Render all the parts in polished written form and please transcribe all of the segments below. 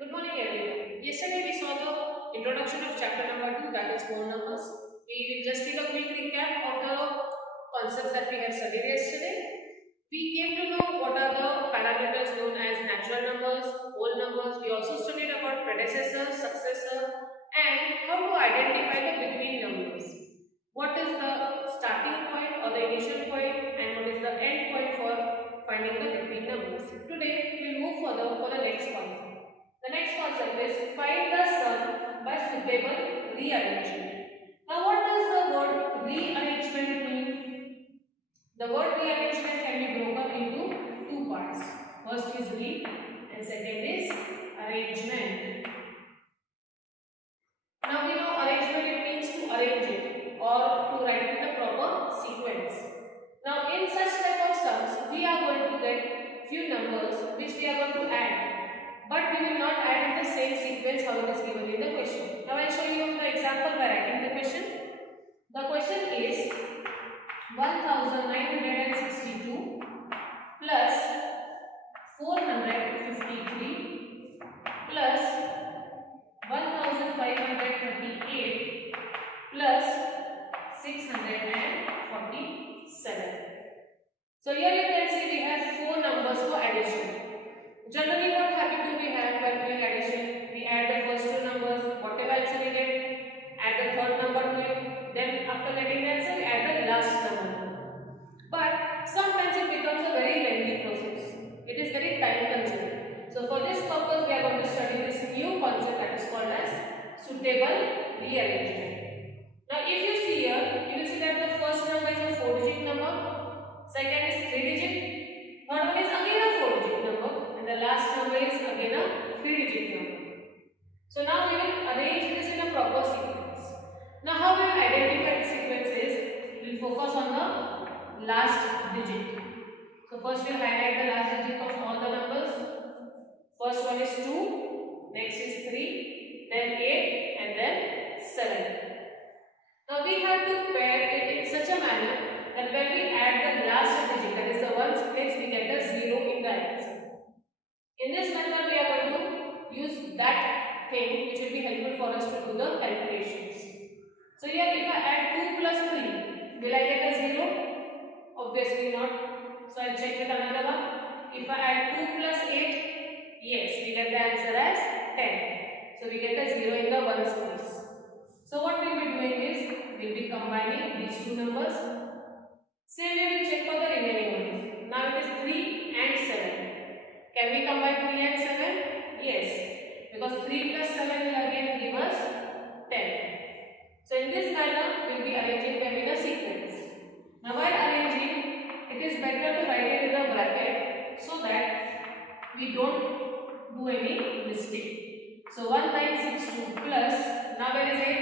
Good morning, everyone. Yesterday we saw the introduction of chapter number 2, that is whole numbers. We will just take a quick recap of the concepts that we have studied yesterday. We came to know what are the parameters known as natural numbers, whole numbers. We also studied about predecessor, successor, and how to identify the between numbers. What is the starting point or the initial point, and what is the end point for finding the between numbers. Today we will move further for the next concept. The next concept is find the sum by suitable rearrangement. Now, what does the word rearrangement mean? The word rearrangement can be broken into two parts. First is re and second is arrangement. Now we know arrangement, it means to arrange it or to write in the proper sequence. Now in such type of sums, we are going to get few numbers which we are going to add, but we will not add in the same sequence how it is given in the question. Now I will show you the example by writing the question. The question is 1962 plus 453 plus 1538 plus 647. So here you can see we have four numbers for addition. Generally what habit do we have when doing addition? We add the first two numbers, whatever answer we get, add the third number to it, then after getting the answer we add the last number. But sometimes it becomes a very lengthy process. It is very time consuming. So for this purpose we are going to study this new concept that is called as suitable rearrangement. Now if you see here, you will see that the first number is a 4-digit number, second is 3-digit, third one is again a 4-digit number, and the last number is again a 3-digit number. So now we will arrange this in a proper sequence. Now how we will identify the sequences? We will focus on the last digit. So first we will highlight the last digit of all the numbers. First one is 2, next is 3, then 8 and then 7. Now we have to pair it in such a manner that when we add the last digit, that is the ones place, we get a 0 in the answer. In this method we are going to use that thing which will be helpful for us to do the calculations. So here if I add 2 plus 3, will I get a 0? Obviously not. So I'll check with another one. If I add 2 plus 8, yes, we get the answer as 10. So we get a 0 in the ones place. So what we will be doing is, we will be combining these two numbers. Same we will check for the remaining ones. Now it is 3 and 7. Can we combine 3 and 7? Yes, because 3 plus 7 will again give us 10. So in this manner, we will be arranging them in a sequence. Now while arranging, it is better to write it in a bracket so that we don't do any mistake. So 1962 plus, now where is it?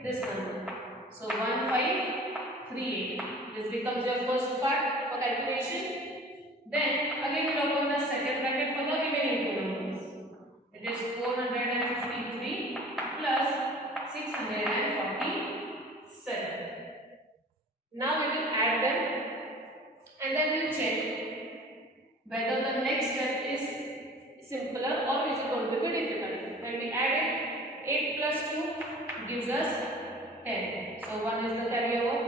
This number. So 1538. This becomes your first part for calculation. Then again we will open the second bracket for the remaining two numbers. It is 453 plus 647. Now we will add them and then we will check whether the next step is simpler or is it going to be difficult. When we add it, 8 plus 2 gives us 10. So 1 is the carryover.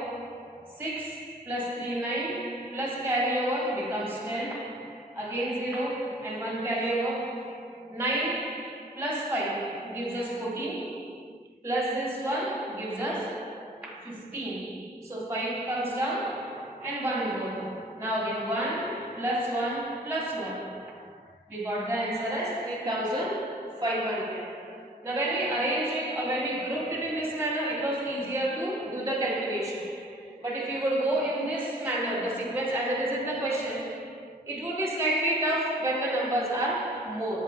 6 plus 3, 9 plus carryover becomes 10. Again 0 and 1 carryover. 9 plus 5 gives us 14. Plus this one gives us 15. So 5 comes down and 1 more. Now again 1 plus 1 plus 1. We got the answer as 3500. Now when we arrange it or when we grouped it in this manner, it was easier to do the calculation. But if you would go in this manner, the sequence as it is in the question, it would be slightly tough when the numbers are more.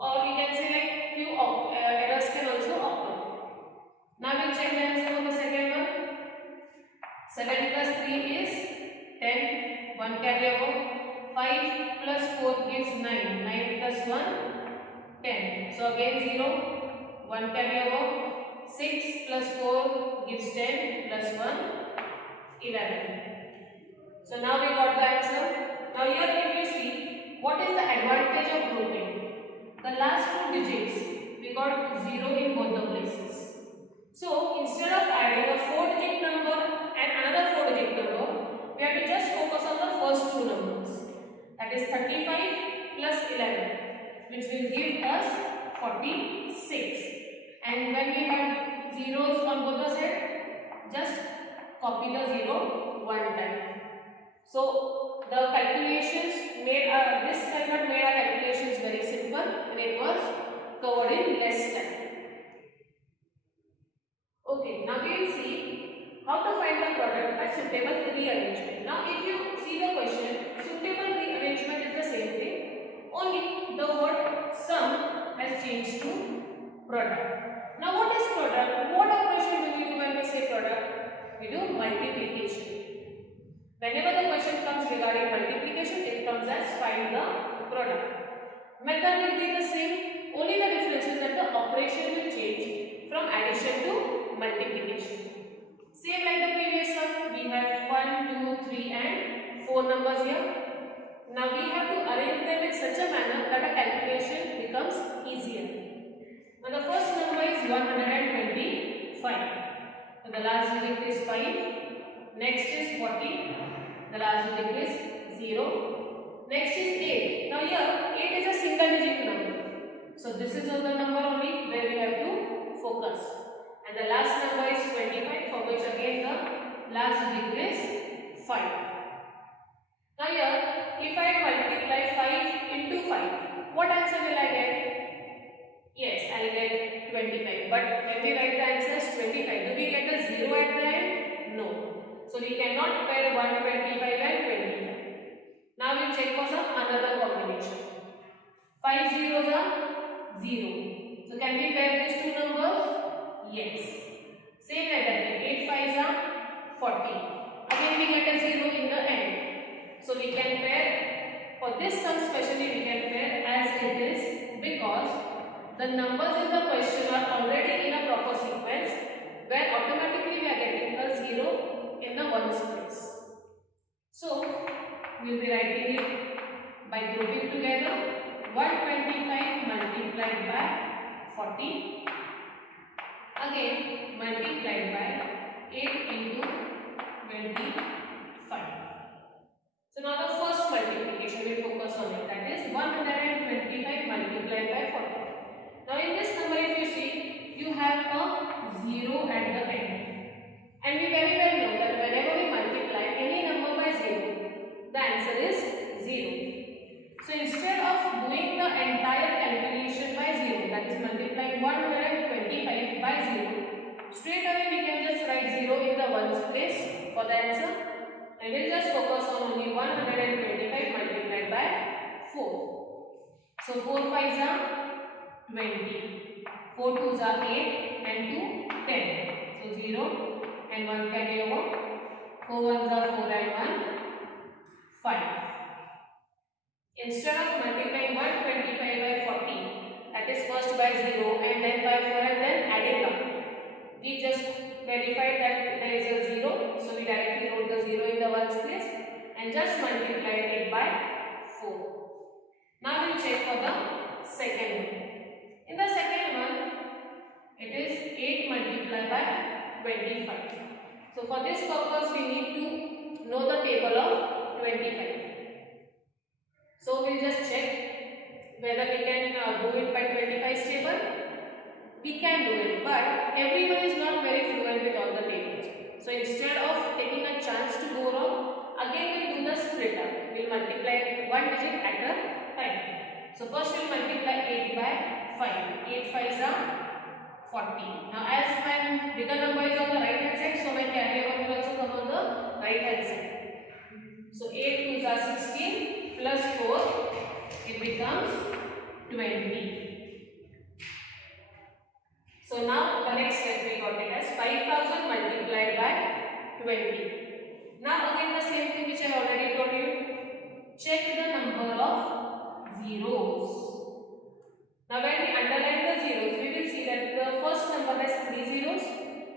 Or we can say like few errors can also occur. Now we'll check the answer for the second one. 7 plus 3 is 10, 1 carryover. 5 plus 4 gives 9, 9 plus 1, 10. So again 0, 1 carryover. 6 plus 4 gives 10 plus 1, 11. So now we got the answer. Now here if you see, what is the advantage of grouping? The last two digits got 0 in both the places. So instead of adding a 4-digit number and another 4-digit number, we have to just focus on the first two numbers. That is 35 plus 11, which will give us 46. And when we have zeros on both the sides, just copy the 0 one time. So the calculations made this method made our calculations very simple and it was covered in less time. Okay, now we will see how to find the product by suitable rearrangement. Now if you see the question, suitable rearrangement is the same thing, only the word sum has changed to product. Now what is product? What operation do we do when we say product? We do multiplication. Whenever the question comes regarding multiplication, it comes as find the product. Method will be the same, only the difference is that the operation will change from addition to multiplication. Same like the previous one, we have 1, 2, 3 and 4 numbers here. Now we have to arrange them in such a manner that a calculation becomes easier. Now the first number is 125. So the last digit is 5. Next is 40. The last digit is 0. Next is 8. Now here 8 is a single digit number. So this is the number only where we have to focus. And the last number is 25, for which again the last digit is 5. Now here if I multiply 5 into 5, what answer will I get? Yes, I will get 25. But when we write the answer as 25, do we get a 0 at the end? No. So we cannot pair 125 and 25. Now we check for some another combination. 5 zeros are 0. So can we pair these two numbers? Yes. Same like that. 8 5s are 40. Again we get a 0 in the end. So we can pair, for this sum specially we can pair as it is, because the numbers in the question are already in a proper sequence where automatically we are getting a 0 in the ones place. So we will be writing it by grouping together. 125 multiplied by 40, again multiplied by 8 into 25. So now the first multiplication we focus on it, that is 125 multiplied by 40. Now in this number if you see, you have a 0 at the end. And we very well know that whenever we multiply any number by 0, the answer is 0. So instead of doing the entire calculation by 0, that is multiplying 125 by 0, straight away we can just write 0 in the ones place for the answer. And we'll just focus on only 125 multiplied by 4. So 4 5s are 20. 4 2s are 8 and 2 10. So 0 and 1 carry over. 4 1s are 4 and 1 5. Instead of multiplying 125 by 40, that is first by 0 and then by 4 and then adding up, we just verified that there is a 0, so we directly wrote the 0 in the ones place and just multiplied it by 4. Now we will check for the second one. In the second one, it is 8 multiplied by 25. So for this purpose, we need to know the table of 25. So we will just check whether we can do it by 25 table. We can do it, but everyone is not very fluent with all the tables. So instead of taking a chance to go wrong, again we will do the split up. We will multiply one digit at a time. So first we will multiply 8 by 5. 8 5s are 40. Now as my bigger number is on the right hand side, so my carry over will also come on the right hand side. So 8 2s are 16 plus 4, it becomes 20. So now the next step we got it as 5000 multiplied by 20. Now again the same thing which I already told you. Check the number of zeros. Now when we underline the zeros, we will see that the first number has 3 zeros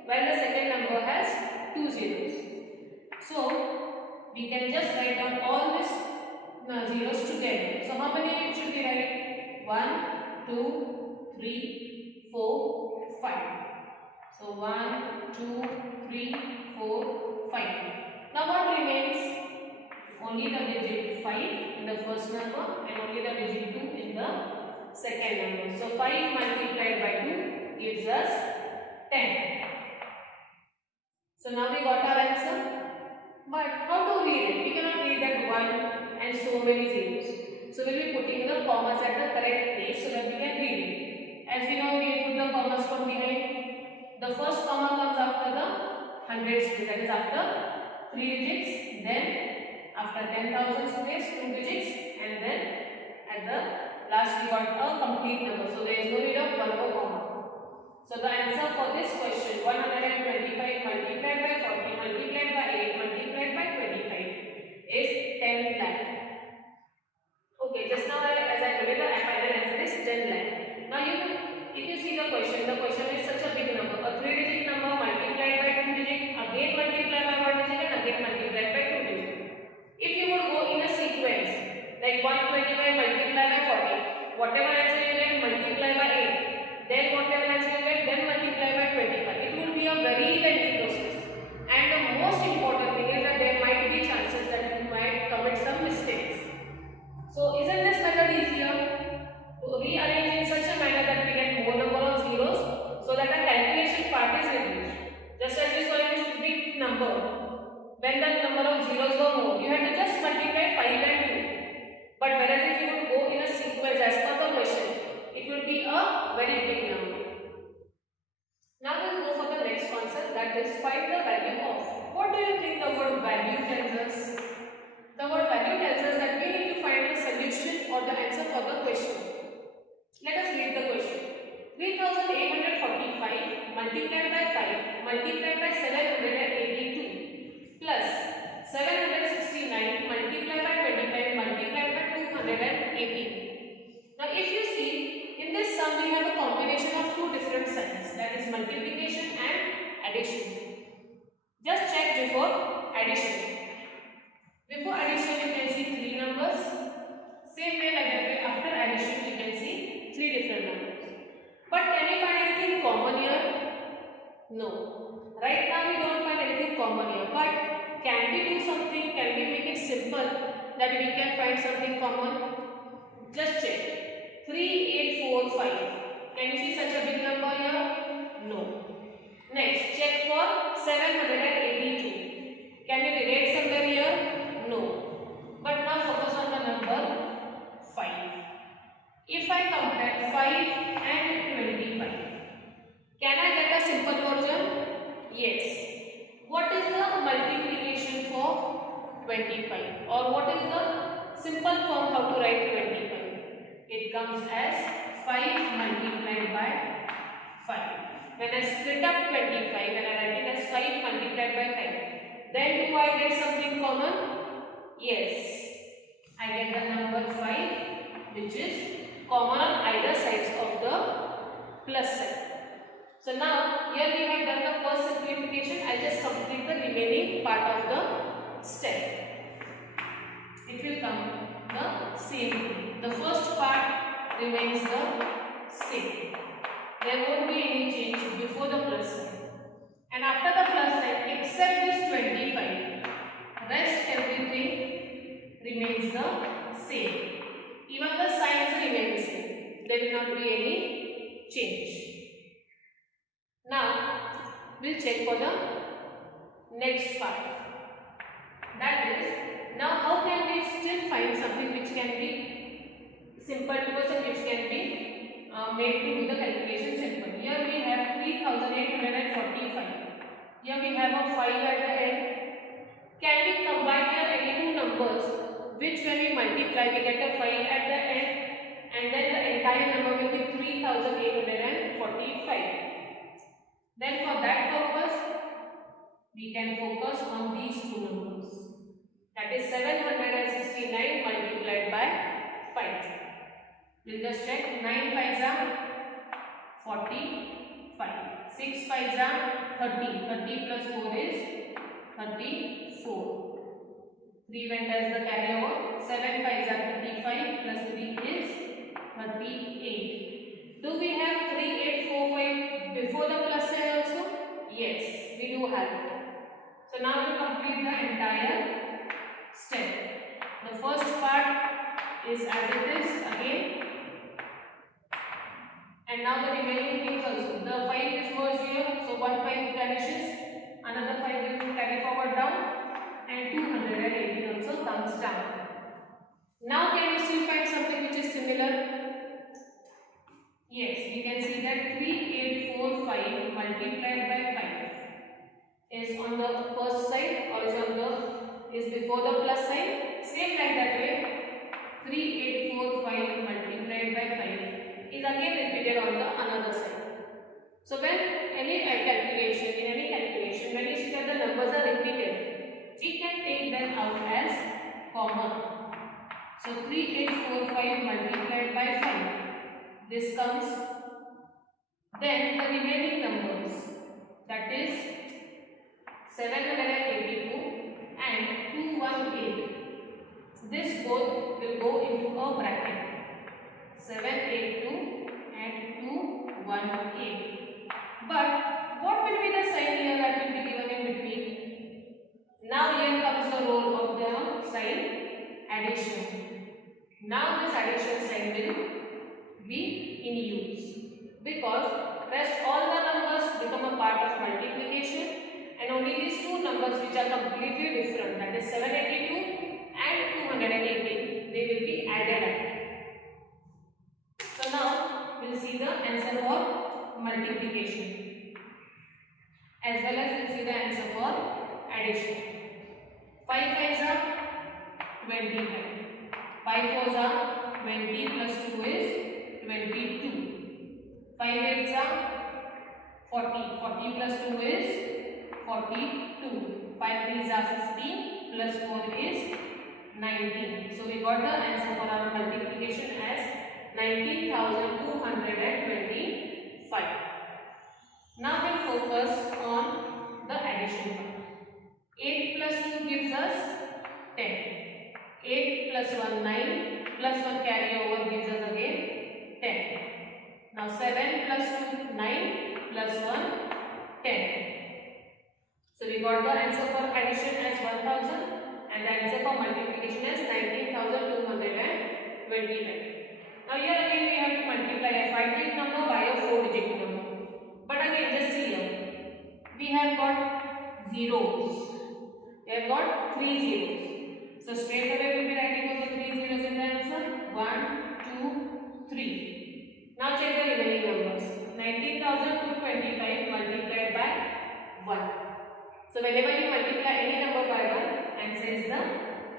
while the second number has 2 zeros. So we can just write down all these zeros together. So how many should we write? 1, 2, 3, 4, 5. So 1, 2, 3, 4, 5. Now what remains? Only the digit 5 in the first number and only the digit 2 in the second number. So 5 multiplied by 2 gives us 10. So now we got our answer. But how to read it? We cannot read that 1 and so many zeros. So we'll be putting the commas at the correct place so that we can read it. As we know, we put the commas from behind. The first comma comes after the hundreds place, that is after 3 digits. Then after 10,000 place 2 digits, and then at the last we got a complete number. So there is no need of one more comma. So the answer for this question, 125 multiplied by 40 multiplied by 8 multiplied by 25 is 10 lakh. Okay, just now as I told you, the final answer is 10 lakh. Now if you see the question is such a big number, a 3-digit number multiplied by 2 digit, again multiplied by 1 digit and again multiplied by 2 digit. If you would go in a sequence, like 125 multiplied by 40, whatever answer you get multiply by 8, then whatever answer you get, then multiply by 25. It will be a very lengthy process. And the most important thing is that there might be chances that you might commit some mistakes. So isn't this method easier? To rearrange in such a manner that we get more number of zeros so that the calculation part is reduced. Just as you saw in this big number, when the number of zeros were more, you had to just multiply 5 and 2. But whereas if you would go in a sequence as per the question, it will be a very big number. Now we'll go for the next concept, that is find the value of. What do you think the word value tells us? The word value tells us that we need to find the solution or the answer for the question. Let us read the question. 3845 multiplied by 5 multiplied by 782 plus 769 multiplied by 25 multiplied by 218. Now if you see, in this sum we have a combination of two different signs, that is multiplication and addition. Just check before addition. Before addition you can see 3 numbers. Same way like that way after addition you can see 3 different numbers. But can we find anything common here? No. Right now we don't find anything common here. But can we do something? Can we make it simple that we can find something common? Just check. 3845. Can you see such a big number here? No. Next, check for 782. Can you relate somewhere here? No. But now focus on the number 5. If I compare 5 and 25, can I get a simple version? Yes. What is the multiplication for 25? Or what is the simple form how to write 25? It comes as 5 multiplied by 5. When I split up 25, when I write it as 5 multiplied by 5, then do I get something common? Yes. I get the number 5, which is common on either sides of the plus sign. So now here we have done the first simplification. I just complete the remaining part of the step. It will come the same. The first part remains the same. There won't be any change before the plus sign. And after the plus sign, except this 25, rest everything remains the same. Even the signs remain the same. There will not be any change. Now, we'll check for the next part. That is, now how can we still find something which can be simple to us and which can be made to do the calculation simple. Here we have 3845. Here we have a 5 at the end. Can we combine here any two numbers which when we multiply we get a 5 at the end, and then the entire number will be 3845. Then for that purpose we can focus on these two numbers, that is 769 multiplied by 5. We'll just check. 9 5s are 45, 6 5s are 30, 30 plus 4 is 34. 3 went as the carryover. 7 5s are 35 plus 3 is 38. Do we have 3845 before the plus sign also? Yes, we do have it. So now we complete the entire step. The first part is as it is again, and now the remaining things also. The 5 is merged here, so 1 5 vanishes, another 5 will carry forward down, and 218 also comes down. Now can we still find something which is similar? Yes, we can see that 3845 multiplied by 5 is on the first side or is before the plus sign. Same like that way, 3845 multiplied by 5 is again repeated on the another side. So when in any calculation, when you see that the numbers are repeated, we can take them out as common. So 3845 multiplied by 5. This comes, then the remaining numbers, that is 782 and 218. This both will go into a bracket. 782 and 218. But what will be the sign here that will be given in between? Now here comes the role of the sign addition. Now this addition sign will be in use, because rest all the numbers become a part of multiplication, and only these two numbers which are completely different, that is 782 and 218, they will be added up. So now we will see the answer for multiplication as well as we will see the answer for addition. 5 5s are 25, 5 4s are 20 plus 2 is 22. 5 8s are 40. 40 plus 2 is 42. 5 3s are 15 plus 4 is 19. So we got the answer for our multiplication as 19,225. Now we'll focus on the addition part. 8 plus 2 gives us 10. 8 plus 1 9 plus 1 carry over gives us again 10. Now 7 plus 2 9 plus 1 10. So we got the answer for addition as 1000 and the answer for multiplication as 19,225. Now here again we have to multiply a 5-digit number by a 4-digit number. But again just see here, we have got zeros. We have got 3 zeros. So straight away we will be writing out the 3 zeros in the answer. 1, 2, 3. Now check the remaining numbers. 19,225 multiplied by 1. So whenever you multiply any number by 1, answer is the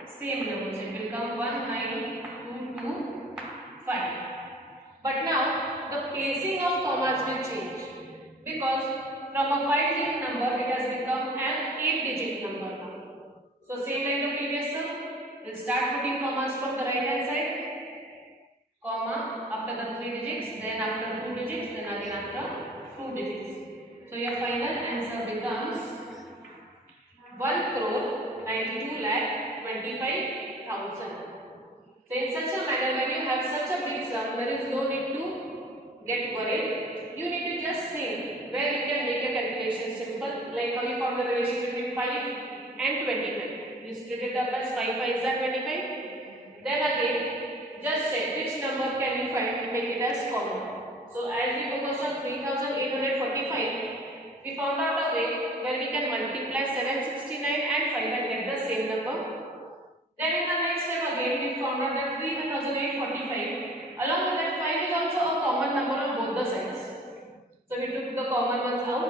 same number. So it will come 19225. But now the placing of commas will change, because from a 5-digit number it has become an 8-digit number now. So same like the previous sum, we'll start putting commas from the right hand side. Comma after the 3 digits, then after 2 digits, then again after 2 digits. So your final answer becomes 1,92,25,000. So in such a manner, when you have such a big sum, there is no need to get worried. You need to just think where you can make your calculation simple, like how you found the relation between 5 and 25. You split it up as 5 5 is 25. Then again, just check which number can you find to make it as common. So as we focused on 3,845, we found out a way where we can multiply 769 and 5 and get the same number. Then in the next step again we found out that 3,845, along with that 5 is also a common number on both the sides. So we took the common ones out,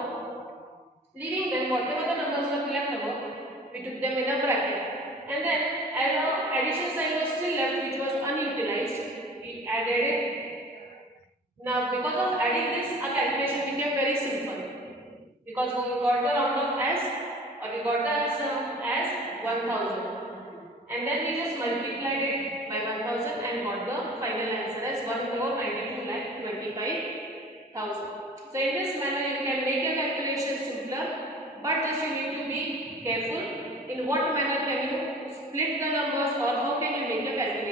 leaving them whatever the numbers were left over, we took them in a bracket. And then as our addition sign was still left which was unutilized, we added it. Now because of adding this, our calculation became very simple, because we got the round off as, or we got the answer as 1000, and then we just multiplied it by 1000 and got the final answer as 1,92,25,000. So in this manner you can make your calculation simpler, but just you need to be careful in what manner can you split the numbers or how can you make your calculation